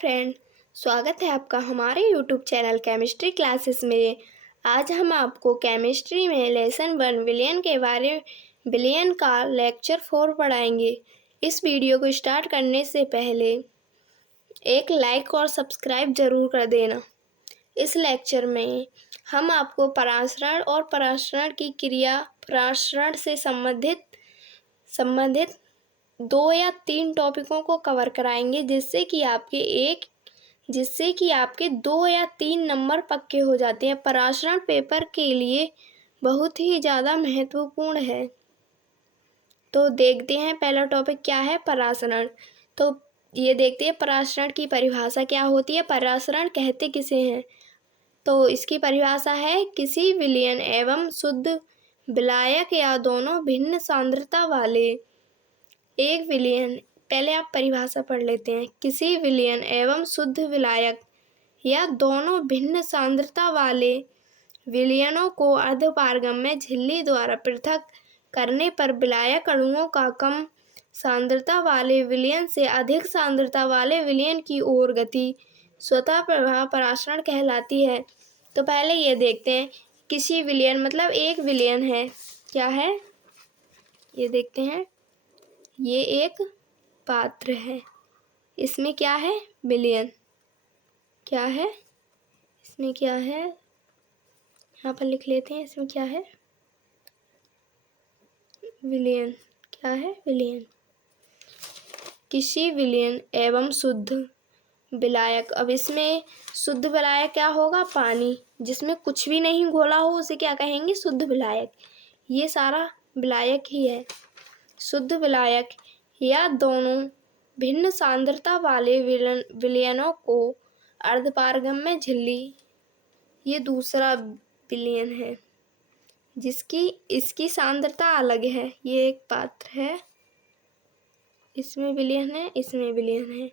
Friend, स्वागत है आपका हमारे यूट्यूब चैनल केमिस्ट्री क्लासेस में। आज हम आपको केमिस्ट्री में लेसन 1 विलियन के बारे विलियन का लेक्चर 4 पढ़ाएंगे। इस वीडियो को स्टार्ट करने से पहले एक लाइक और सब्सक्राइब ज़रूर कर देना। इस लेक्चर में हम आपको परासरण और परासरण की क्रिया, परासरण से संबंधित 2 या 3 टॉपिकों को कवर कराएंगे, जिससे कि आपके 2 या 3 नंबर पक्के हो जाते हैं। परासरण पेपर के लिए बहुत ही ज़्यादा महत्वपूर्ण है। तो देखते हैं पहला टॉपिक क्या है, परासरण। तो ये देखते हैं परासरण की परिभाषा क्या होती है। परासरण कहते किसे हैं? तो इसकी परिभाषा है किसी विलयन एवं शुद्ध विलायक या दोनों भिन्न सांद्रता वाले एक विलयन। पहले आप परिभाषा पढ़ लेते हैं। किसी विलयन एवं शुद्ध विलायक या दोनों भिन्न सांद्रता वाले विलयनों को अर्धपारगम्य झिल्ली द्वारा पृथक करने पर विलायक अणुओं का कम सांद्रता वाले विलयन से अधिक सांद्रता वाले विलयन की ओर गति स्वतः प्रभाव परासरण कहलाती है। तो पहले ये देखते हैं, किसी विलयन मतलब एक विलयन है, क्या है ये देखते हैं। ये एक पात्र है, इसमें क्या है, विलयन। क्या है इसमें, क्या है, यहाँ पर लिख लेते हैं। इसमें क्या है, विलयन। क्या है, विलयन। किसी विलयन एवं शुद्ध विलायक। अब इसमें शुद्ध विलायक क्या होगा, पानी, जिसमें कुछ भी नहीं घोला हो उसे क्या कहेंगे, शुद्ध विलायक। ये सारा विलायक ही है। शुद्ध विलायक या दोनों भिन्न सांद्रता वाले विलयनों को अर्धपारगम्य झिल्ली, ये दूसरा विलयन है इसकी सांद्रता अलग है। ये एक पात्र है, इसमें विलयन है, इसमें विलयन है,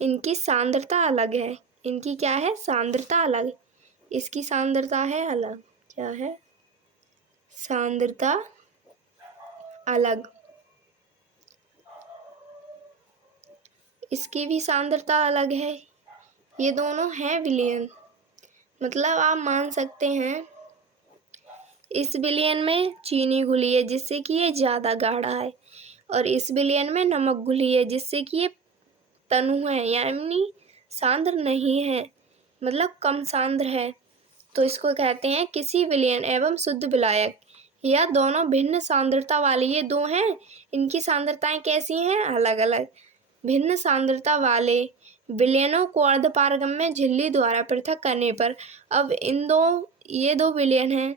इनकी सांद्रता अलग है। इनकी क्या है, सांद्रता अलग, इसकी सांद्रता है अलग। क्या है, सांद्रता अलग, इसकी भी सांद्रता अलग है। ये दोनों हैं विलयन। मतलब आप मान सकते हैं इस विलयन में चीनी घुली है जिससे कि ये ज़्यादा गाढ़ा है, और इस विलयन में नमक घुली है जिससे कि ये तनु है, यानी सांद्र नहीं है, मतलब कम सांद्र है। तो इसको कहते हैं किसी विलयन एवं शुद्ध विलायक या दोनों भिन्न सांद्रता वाले। ये दो हैं, इनकी सांद्रताएं कैसी हैं, अलग अलग। भिन्न सांद्रता वाले विलयनों को अर्धपारगम्य झिल्ली द्वारा पृथक करने पर, अब ये दो विलयन हैं,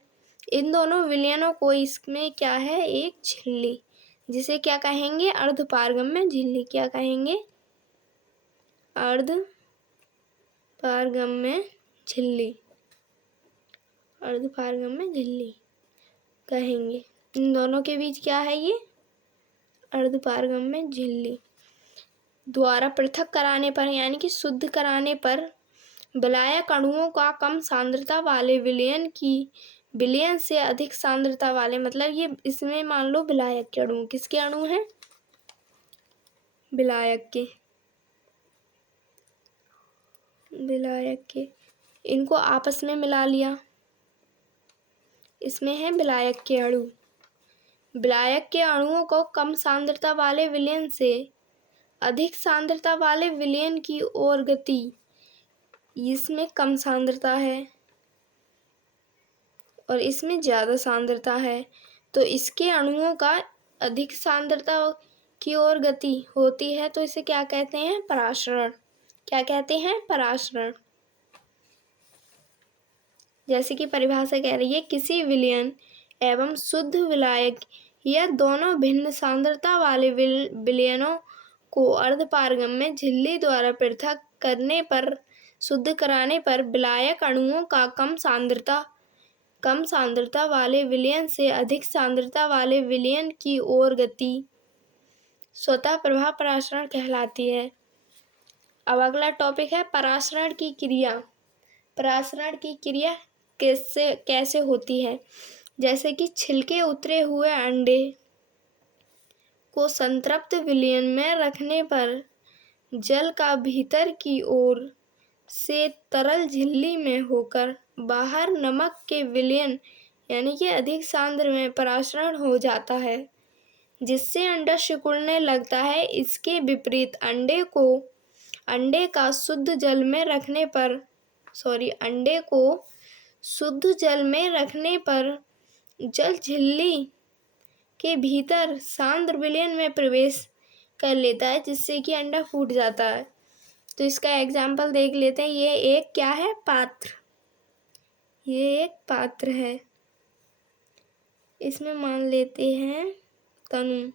इन दोनों विलयनों को इसमें क्या है, एक झिल्ली, जिसे क्या कहेंगे, अर्धपारगम्य झिल्ली। क्या कहेंगे, अर्धपारगम्य झिल्ली, अर्धपारगम्य झिल्ली कहेंगे। इन दोनों के बीच क्या है, ये अर्धपारगम्य झिल्ली द्वारा पृथक कराने पर, यानी कि शुद्ध कराने पर, विलायक अणुओं का कम सांद्रता वाले विलयन से अधिक सांद्रता वाले, मतलब ये इसमें मान लो विलायक के अणु, किसके अणु हैं, विलायक के, इनको आपस में मिला लिया, इसमें है विलायक के अणु। विलायक के अणुओं को कम सांद्रता वाले विलयन से अधिक सांद्रता वाले विलयन की ओर गति, इसमें कम सांद्रता है और इसमें ज़्यादा सांद्रता है, तो इसके अणुओं का अधिक सांद्रता की ओर गति होती है, तो इसे क्या कहते हैं, परासरण। क्या कहते हैं, परासरण। जैसे कि परिभाषा कह रही है, किसी विलयन एवं शुद्ध विलायक या दोनों भिन्न सांद्रता वाले विलयनों को अर्धपारगम्य झिल्ली द्वारा पृथक करने पर, शुद्ध कराने पर, विलायक अणुओं का कम सांद्रता वाले विलयन से अधिक सांद्रता वाले विलयन की ओर गति स्वतः प्रभाव परासरण कहलाती है। अब अगला टॉपिक है परासरण की क्रिया। परासरण की क्रिया कैसे होती है। जैसे कि छिलके उतरे हुए अंडे को संतृप्त विलयन में रखने पर जल का भीतर की ओर से तरल झिल्ली में होकर बाहर नमक के विलयन यानी कि अधिक सांद्र में परासरण हो जाता है, जिससे अंडा सिकुड़ने लगता है। इसके विपरीत अंडे को शुद्ध जल में रखने पर जल झिल्ली के भीतर सांद्र विलयन में प्रवेश कर लेता है, जिससे कि अंडा फूट जाता है। तो इसका एग्जाम्पल देख लेते हैं। ये एक क्या है? पात्र। ये एक पात्र है। इसमें मान लेते हैं तनु,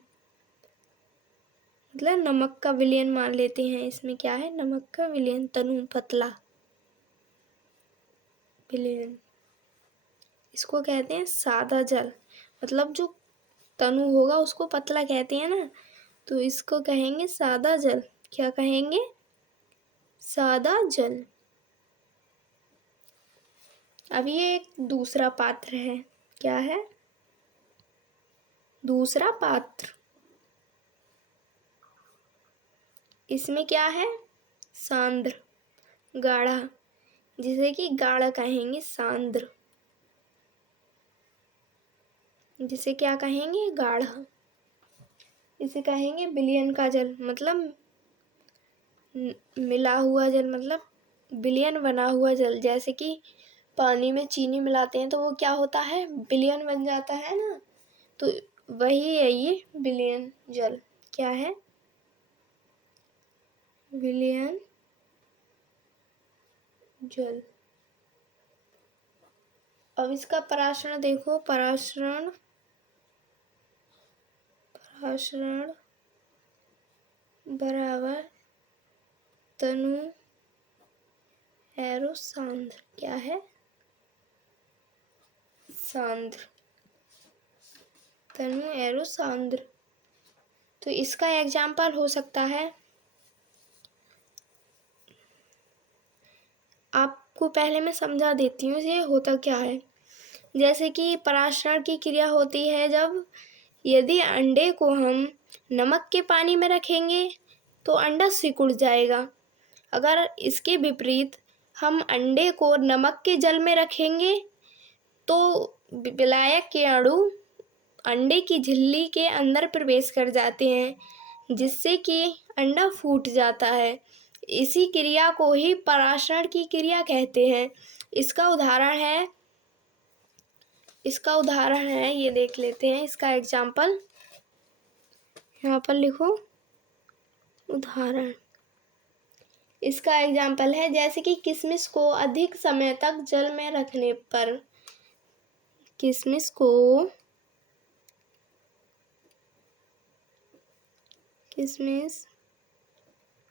मतलब नमक का विलयन मान लेते हैं। इसमें क्या है? नमक का विलयन, तनु पतला विलयन। इसको कहते हैं सादा जल। मतलब जो तनु होगा उसको पतला कहते हैं ना, तो इसको कहेंगे सादा जल। क्या कहेंगे? सादा जल। अब ये एक दूसरा पात्र है। क्या है? दूसरा पात्र। इसमें क्या है? सांद्र, गाढ़ा, जिसे कि गाढ़ा कहेंगे, सांद्र। जिसे क्या कहेंगे? गाढ़ा। इसे कहेंगे विलयन का जल, मतलब मिला हुआ जल, मतलब विलयन बना हुआ जल। जैसे कि पानी में चीनी मिलाते हैं तो वो क्या होता है? विलयन बन जाता है ना, तो वही है ये विलयन जल। क्या है? विलयन जल। अब इसका परासरण देखो। परासरण बराबर तनु एरो सांद्र। क्या है? सांद्र, तनु एरो सांद्र। तो इसका एग्जाम्पल हो सकता है, आपको पहले मैं समझा देती हूँ ये होता क्या है। जैसे कि परासरण की क्रिया होती है जब यदि अंडे को हम नमक के पानी में रखेंगे तो अंडा सिकुड़ जाएगा। अगर इसके विपरीत हम अंडे को नमक के जल में रखेंगे तो विलायक के अणु अंडे की झिल्ली के अंदर प्रवेश कर जाते हैं, जिससे कि अंडा फूट जाता है। इसी क्रिया को ही परासरण की क्रिया कहते हैं। इसका उदाहरण है, ये देख लेते हैं। इसका एग्जाम्पल यहाँ पर लिखो, उदाहरण। इसका एग्जाम्पल है जैसे कि किशमिश को अधिक समय तक जल में रखने पर, किशमिश को अधिक समय तक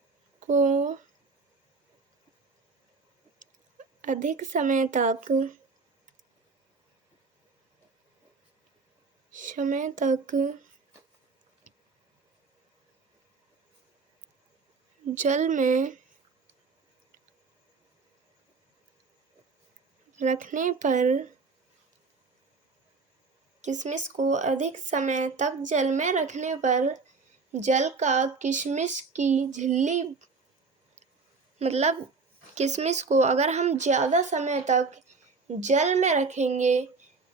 जल में रखने पर, किशमिश को अधिक समय तक जल में रखने पर जल का किशमिश की झिल्ली, मतलब किशमिश को अगर हम ज़्यादा समय तक जल में रखेंगे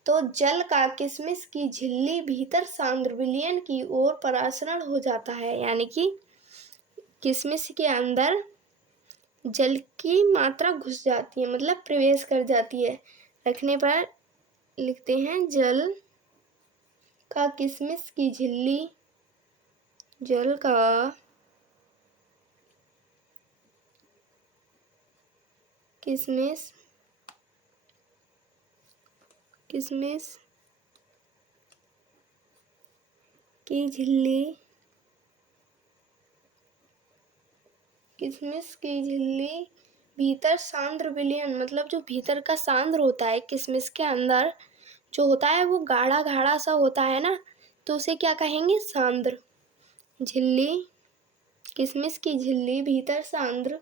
तो जल का किशमिश की झिल्ली भीतर सांद्र विलयन की ओर परासरण हो जाता है। यानी कि किशमिश के अंदर जल की मात्रा घुस जाती है, मतलब प्रवेश कर जाती है। रखने पर लिखते हैं जल का किशमिश की झिल्ली, जल का किशमिश की झिल्ली भीतर सांद्र विलयन, मतलब जो भीतर का सांद्र होता है किशमिश के अंदर जो होता है वो गाढ़ा गाढ़ा सा होता है ना, तो उसे क्या कहेंगे? सांद्र। झिल्ली, किशमिश की झिल्ली भीतर सांद्र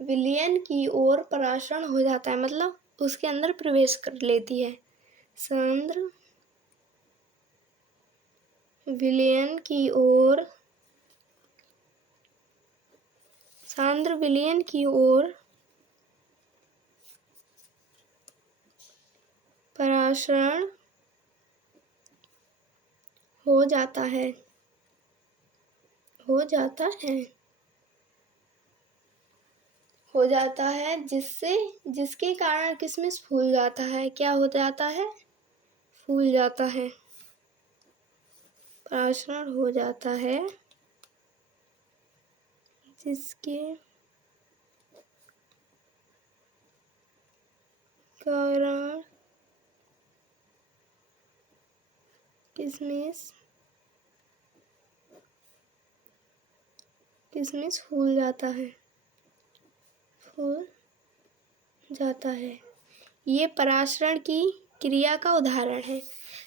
विलयन की ओर परासरण हो जाता है, मतलब उसके अंदर प्रवेश कर लेती है। सांद्र विलयन की ओर सांद्र विलयन की ओर परासरण हो जाता है जिसके कारण किशमिश फूल जाता है। क्या हो जाता है? फूल जाता है। परासरण हो जाता है जिसके कारण किशमिश फूल जाता है। ये परासरण की क्रिया का उदाहरण है।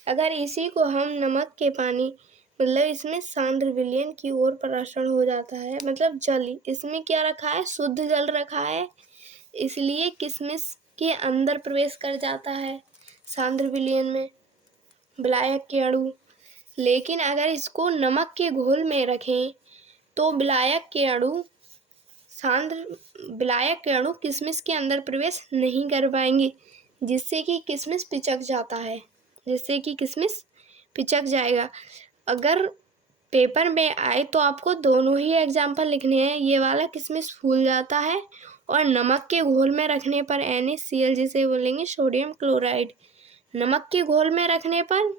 अगर इसी को हम नमक के पानी मतलब इसमें सांद्र विलयन की ओर परासरण हो जाता है, मतलब जल, इसमें क्या रखा है? शुद्ध जल रखा है, इसलिए किशमिश के अंदर प्रवेश कर जाता है सांद्र विलयन में विलायक के अणु। लेकिन अगर इसको नमक के घोल में रखें तो विलायक के अणु किशमिश के अंदर प्रवेश नहीं कर पाएंगे, जिससे कि किशमिश पिचक जाएगा। अगर पेपर में आए तो आपको दोनों ही एग्जाम्पल लिखने हैं। ये वाला किशमिश फूल जाता है और नमक के घोल में रखने पर NaCl, जिसे बोलेंगे सोडियम क्लोराइड, नमक के घोल में रखने पर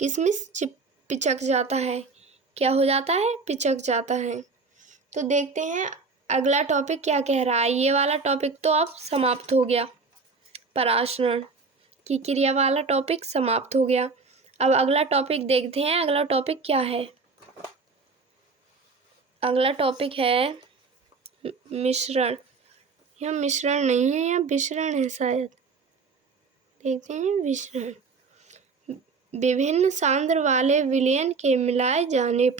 किशमिश पिचक जाता है। क्या हो जाता है? पिचक जाता है। तो देखते हैं अगला टॉपिक क्या कह रहा है। ये वाला टॉपिक तो अब समाप्त हो गया, परासरण की क्रिया वाला टॉपिक समाप्त हो गया। अब अगला टॉपिक देखते हैं। अगला टॉपिक क्या है? अगला टॉपिक है मिश्रण। यह मिश्रण नहीं है, यह विसरण है शायद। देखते हैं विसरण। विभिन्न सांद्र वाले विलयन के मिलाए जाने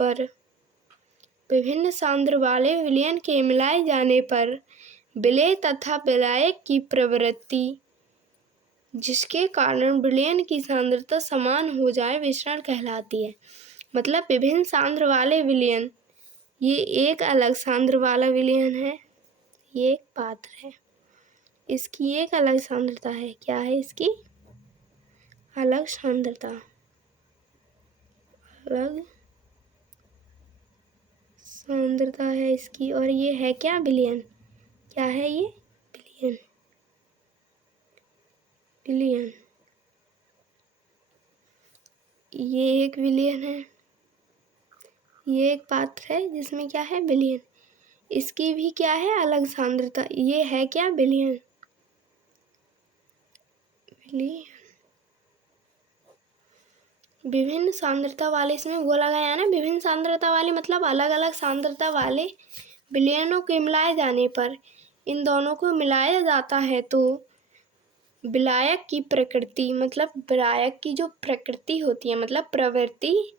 पर विलेय तथा विलायक की प्रवृत्ति, जिसके कारण विलयन की सांद्रता समान हो जाए, विसरण कहलाती है। मतलब विभिन्न सांद्र वाले विलयन, ये एक अलग सांद्र वाला विलयन है, ये एक पात्र है, इसकी एक अलग सांद्रता है। क्या है इसकी? अलग सांद्रता है इसकी। और ये है क्या? विलयन। क्या है ये? विलयन। ये एक विलयन है, ये एक पात्र है जिसमें क्या है? विलयन। इसकी भी क्या है? अलग सांद्रता। ये है क्या? विलयन। विभिन्न सांद्रता वाले, इसमें बोला गया है ना, विभिन्न सांद्रता वाले मतलब अलग अलग सांद्रता वाले विलयनों के मिलाए जाने पर, इन दोनों को मिलाया जाता है तो विलायक की प्रकृति, मतलब विलायक की जो प्रकृति होती है, मतलब प्रवृत्ति,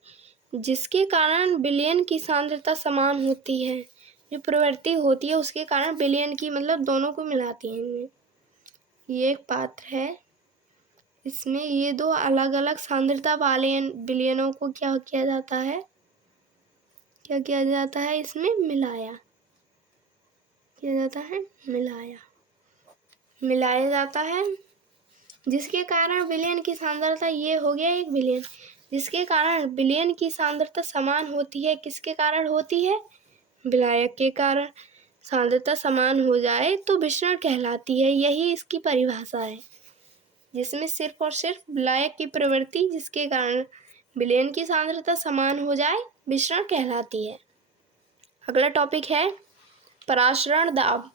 जिसके कारण विलयन की सांद्रता समान होती है, जो प्रवृत्ति होती है उसके कारण विलयन की, मतलब दोनों को मिलाती है। ये एक पात्र है, इसमें ये दो अलग अलग सांद्रता वाले विलयनों को क्या किया जाता है? इसमें मिलाया जाता है, जिसके कारण विलयन की सांद्रता, ये हो गया एक विलयन, जिसके कारण विलयन की सांद्रता समान होती है। किसके कारण होती है? विलायक के कारण। सांद्रता समान हो जाए तो विसरण कहलाती है। यही इसकी परिभाषा है, जिसमें सिर्फ और सिर्फ विलायक की प्रवृत्ति, जिसके कारण विलयन की सांद्रता समान हो जाए, विसरण कहलाती है। अगला टॉपिक है परासरण दाब।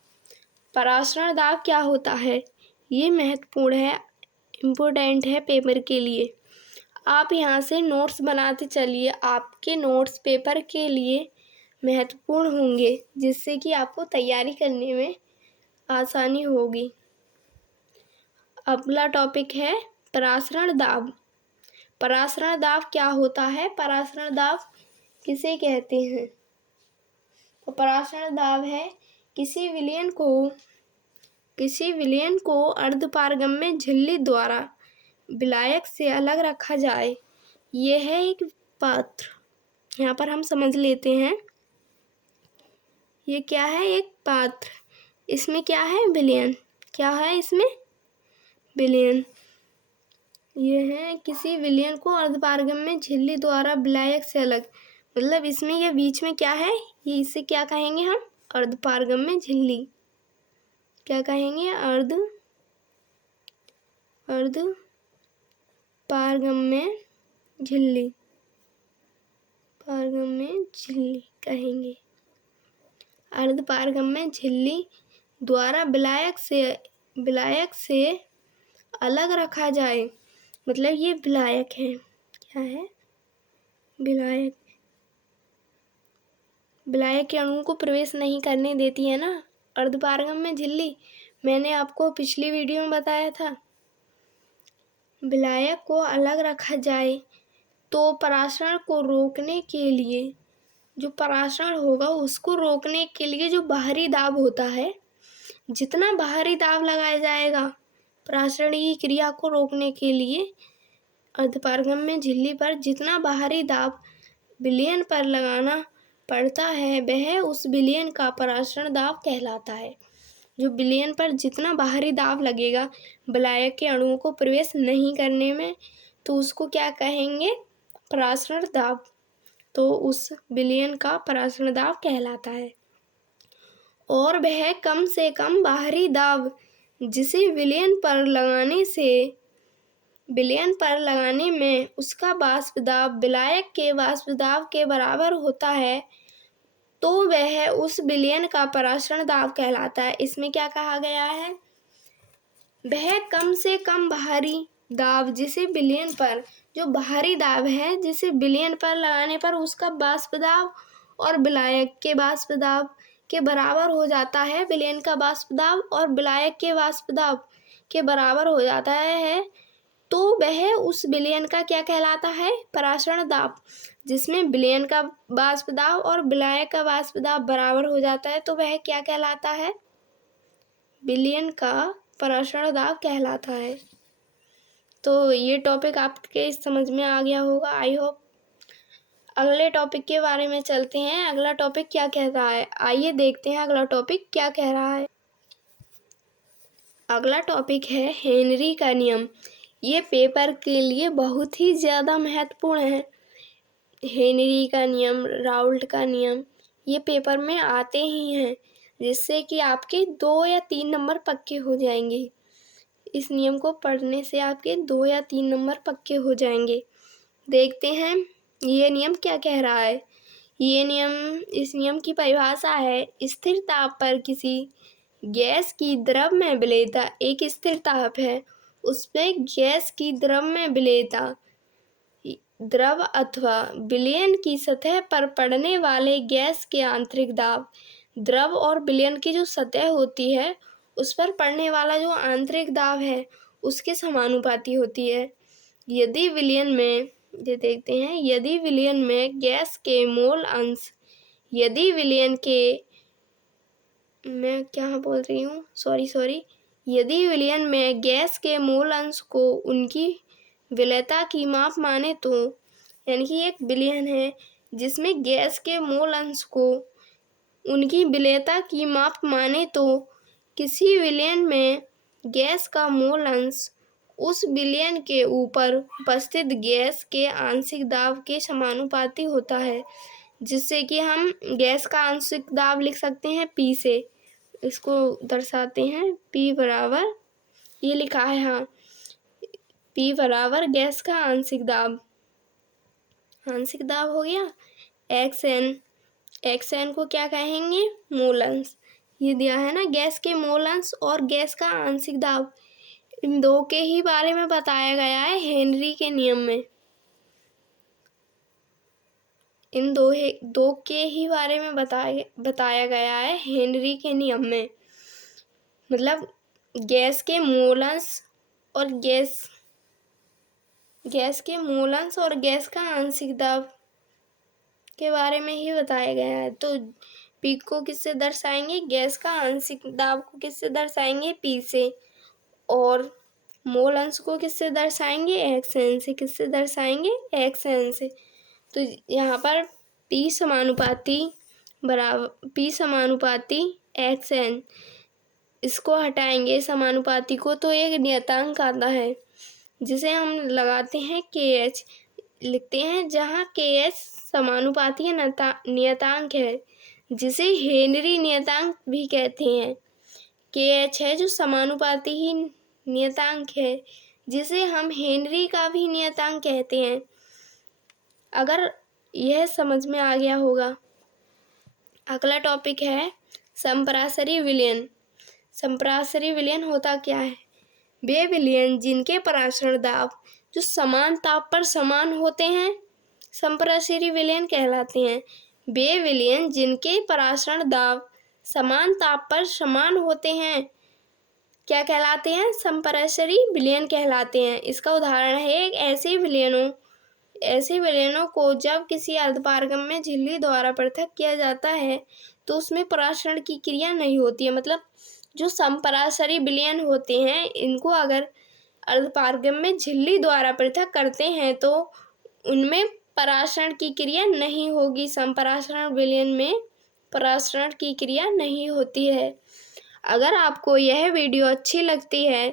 परासरण दाब क्या होता है? ये महत्वपूर्ण है, इम्पोर्टेंट है पेपर के लिए। आप यहाँ से नोट्स बनाते चलिए, आपके नोट्स पेपर के लिए महत्वपूर्ण होंगे, जिससे कि आपको तैयारी करने में आसानी होगी। अगला टॉपिक है परासरण दाब। परासरण दाब क्या होता है? परासरण दाब किसे कहते हैं? तो परासरण दाब है किसी विलयन को अर्धपारगम्य झिल्ली द्वारा विलायक से अलग रखा जाए ये है एक पात्र, यहाँ पर हम समझ लेते हैं। ये क्या है? एक पात्र। इसमें क्या है? विलयन। क्या है इसमें? विलयन। ये है किसी विलयन को अर्धपारगम में झिल्ली द्वारा विलायक से अलग, मतलब इसमें ये बीच में क्या है? ये इसे क्या कहेंगे हम? अर्धपारगम में झिल्ली। क्या कहेंगे? अर्धपारगम में झिल्ली। पारगम में झिल्ली कहेंगे। अर्धपारगम में झिल्ली द्वारा विलायक से अलग रखा जाए, मतलब ये विलायक है। क्या है? विलायक। विलायक के अणुओं को प्रवेश नहीं करने देती है ना अर्धपारगम में झिल्ली। मैंने आपको पिछली वीडियो में बताया था। विलायक को अलग रखा जाए तो परासरण को रोकने के लिए, जो परासरण होगा उसको रोकने के लिए जो बाहरी दाब होता है, जितना बाहरी दाब लगाया जाएगा परासरण की क्रिया को रोकने के लिए, अर्धपारगम में झिल्ली पर जितना बाहरी दाब विलयन पर लगाना पड़ता है वह उस विलयन का परासरण दाब कहलाता है। जो विलयन पर जितना बाहरी दाब लगेगा विलायक के अणुओं को प्रवेश नहीं करने में, तो उसको क्या कहेंगे? परासरण दाब। तो उस विलयन का परासरण दाब कहलाता है। और वह कम से कम बाहरी दाब जिसे विलयन पर लगाने में उसका वाष्प दाब विलायक के वाष्प दाब के बराबर होता है, तो वह उस विलयन का परासरण दाब कहलाता है। इसमें क्या कहा गया है? वह कम से कम बाहरी दाब जिसे विलयन पर, जो बाहरी दाब है जिसे विलयन पर लगाने पर उसका वाष्प दाब और विलायक के वाष्प दाब के बराबर हो जाता है, विलयन का वाष्प दाब और विलायक के वाष्प दाब के बराबर हो जाता है, तो वह उस विलयन का क्या कहलाता है? परासरण दाब। जिसमें विलयन का वाष्प दाब और विलायक का वाष्प दाब बराबर हो जाता है, तो वह क्या कहलाता है? विलयन का परासरण दाब कहलाता है। तो ये टॉपिक आपके समझ में आ गया होगा, आई होप। अगले टॉपिक के बारे में चलते हैं। अगला टॉपिक क्या कह रहा है, आइए देखते हैं अगला टॉपिक क्या कह रहा है। अगला टॉपिक है हेनरी का नियम। ये पेपर के लिए बहुत ही ज़्यादा महत्वपूर्ण है। हेनरी का नियम, राउल्ट का नियम, ये पेपर में आते ही हैं, जिससे कि आपके 2 या 3 नंबर पक्के हो जाएंगे। इस नियम को पढ़ने से आपके 2 या 3 नंबर पक्के हो जाएंगे। देखते हैं ये नियम क्या कह रहा है। इस नियम की परिभाषा है, स्थिर ताप पर किसी गैस की द्रव में विलेयता, एक स्थिर ताप है उसमें गैस की द्रव में विलेयता, द्रव अथवा विलयन की सतह पर पड़ने वाले गैस के आंतरिक दाब, द्रव और विलयन की जो सतह होती है उस पर पड़ने वाला जो आंतरिक दाब है उसके समानुपाती होती है। यदि विलयन में, ये देखते हैं, यदि विलयन में गैस के मोल अंश, यदि विलयन के, मैं क्या बोल रही हूँ, सॉरी, यदि विलयन में गैस के मोल अंश को उनकी विलेयता की माप माने तो, यानी कि एक विलयन है जिसमें गैस के मोल अंश को उनकी विलेयता की माप माने, तो किसी विलयन में गैस का मोल अंश उस विलयन के ऊपर उपस्थित गैस के आंशिक दाब के समानुपाती होता है, जिससे कि हम गैस का आंशिक दाब लिख सकते हैं P से। इसको दर्शाते हैं P बराबर, ये लिखा है, हाँ, P बराबर गैस का आंशिक दाब हो गया XN को क्या कहेंगे? मोल अंश। ये दिया है ना, गैस के मोल अंश और गैस का आंशिक दाब, इन दो के ही बारे में बताया गया है हेनरी के नियम में। इन दो के ही बारे में बताया गया है हेनरी के नियम में, मतलब गैस के मोल अंश और गैस का आंशिक दाब के बारे में ही बताया गया है। तो P को किससे दर्शाएंगे? गैस का आंशिक दाब को किससे दर्शाएंगे? P से। और मोल अंश को किससे दर्शाएंगे, एक्स एन से। किससे दर्शाएंगे, एक्स एन से। तो यहाँ पर P समानुपाती बराबर P समानुपाती एक्स एन, इसको हटाएंगे समानुपाती को तो एक नियतांक आता है जिसे हम लगाते हैं KH, लिखते हैं, जहाँ KH समानुपाती नियतांक है जिसे हेनरी नियतांक भी कहते हैं। KH है जो समानुपाती ही नियतांक है जिसे हम हेनरी का भी नियतांक कहते हैं। अगर यह समझ में आ गया होगा। अगला टॉपिक है संपरासरी विलयन। संपरासरी विलयन होता क्या है, वे विलयन जिनके परासरण दाब जो समान ताप पर समान होते हैं संपरासरी विलयन कहलाते हैं। वे विलयन जिनके परासरण दाब समान ताप पर समान होते हैं क्या कहलाते हैं, संपरासरी विलयन कहलाते हैं। इसका उदाहरण है एक ऐसे विलयनों को जब किसी अर्धपारगम में झिल्ली द्वारा पृथक किया जाता है तो उसमें परासरण की क्रिया नहीं होती है। मतलब जो संपरासरी विलयन होते हैं इनको अगर अर्धपारगम में झिल्ली द्वारा पृथक करते हैं तो उनमें परासरण की क्रिया नहीं होगी। संपरासरण विलयन में परासरण की क्रिया नहीं होती है। अगर आपको यह वीडियो अच्छी लगती है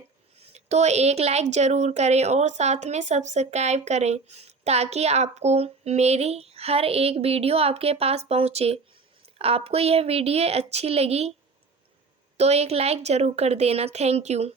तो एक लाइक ज़रूर करें और साथ में सब्सक्राइब करें ताकि आपको मेरी हर एक वीडियो आपके पास पहुँचे। आपको यह वीडियो अच्छी लगी तो एक लाइक ज़रूर कर देना। Thank you.